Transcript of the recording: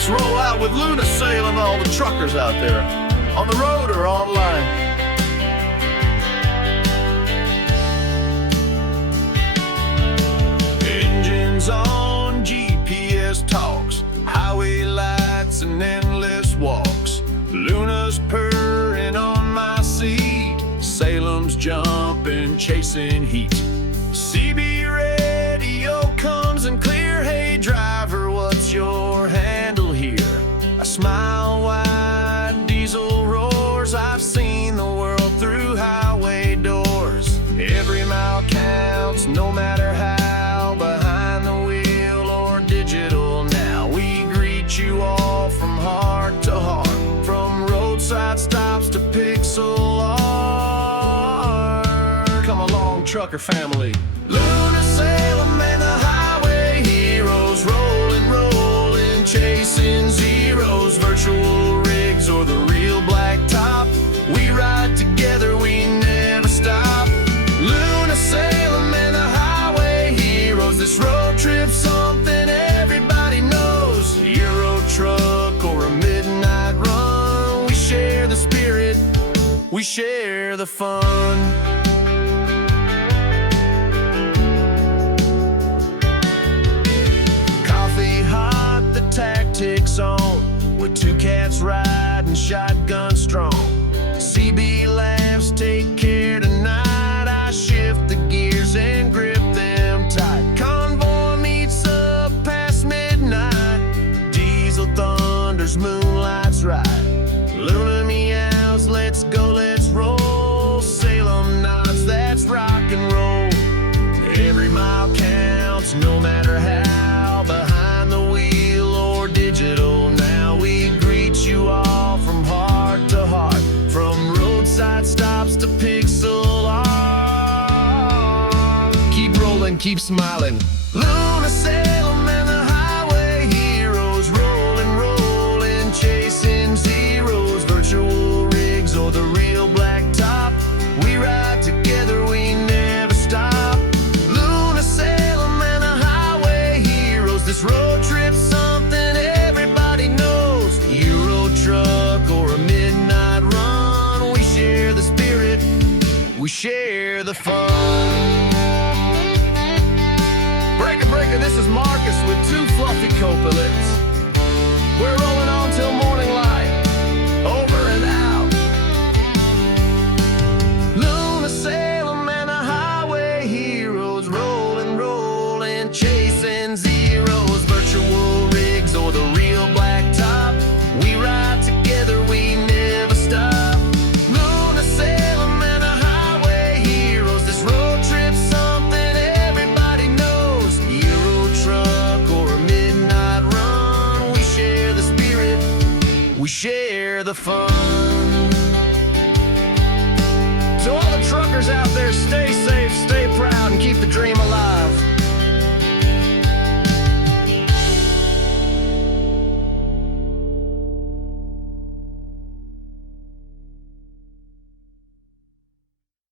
Let's roll out with Luna Salem, all the truckers out there, on the road or online. Engines on, GPS talks, highway lights and endless walks. Luna's purring on my seat, Salem's jumping, chasing heat. CB radio comes in clear, hey driver, what's your handle here? I smile wide, diesel roars, I've seen the world through highway doors. Every mile counts, no matter how, behind the wheel or digital now. We greet you all from heart to heart, from roadside stops to pixel art. Come along, trucker family. Luna Salem and the highway heroes, rolling, rolling, chasing zeros, virtual rigs or the real black top. We ride together, we never stop. Luna Salem and the highway heroes, this road trip's something everybody knows. Euro truck or a midnight run, we share the spirit, we share the fun. Tactics on, with two cats riding shotgun strong. CB laughs, take care tonight. I shift the gears and grip them tight. Convoy meets up past midnight. Diesel thunders, moonlight's right. Luna meows, let's go, let's roll. Salem nods, that's rock and roll. Every mile counts, no matter how, behind the wheel or digital now. We greet you all from heart to heart, from roadside stops to pixel art. Keep rolling, keep smiling. Luna Salem and the highway heroes, rolling, rolling, chasing zeros, virtual rigs or the real black top. We ride together, we never stop. Luna Salem and the highway heroes, this road trip's something everybody knows. Euro truck or a midnight run, we share the spirit, we share the fun. Breaker, breaker, this is Marcus with two fluffy co-pilots. We're rolling on till morning light, over and out. Luna Salem and the highway heroes, rolling, rolling, chasing zeros, virtual rigs or the real black top. We ride together, we never stop. Luna Salem and the highway heroes, this road trip's something everybody knows. Euro truck or a midnight run, we share the spirit, we share the fun. To all the truckers out there, stay safe, stay proud, and keep the dream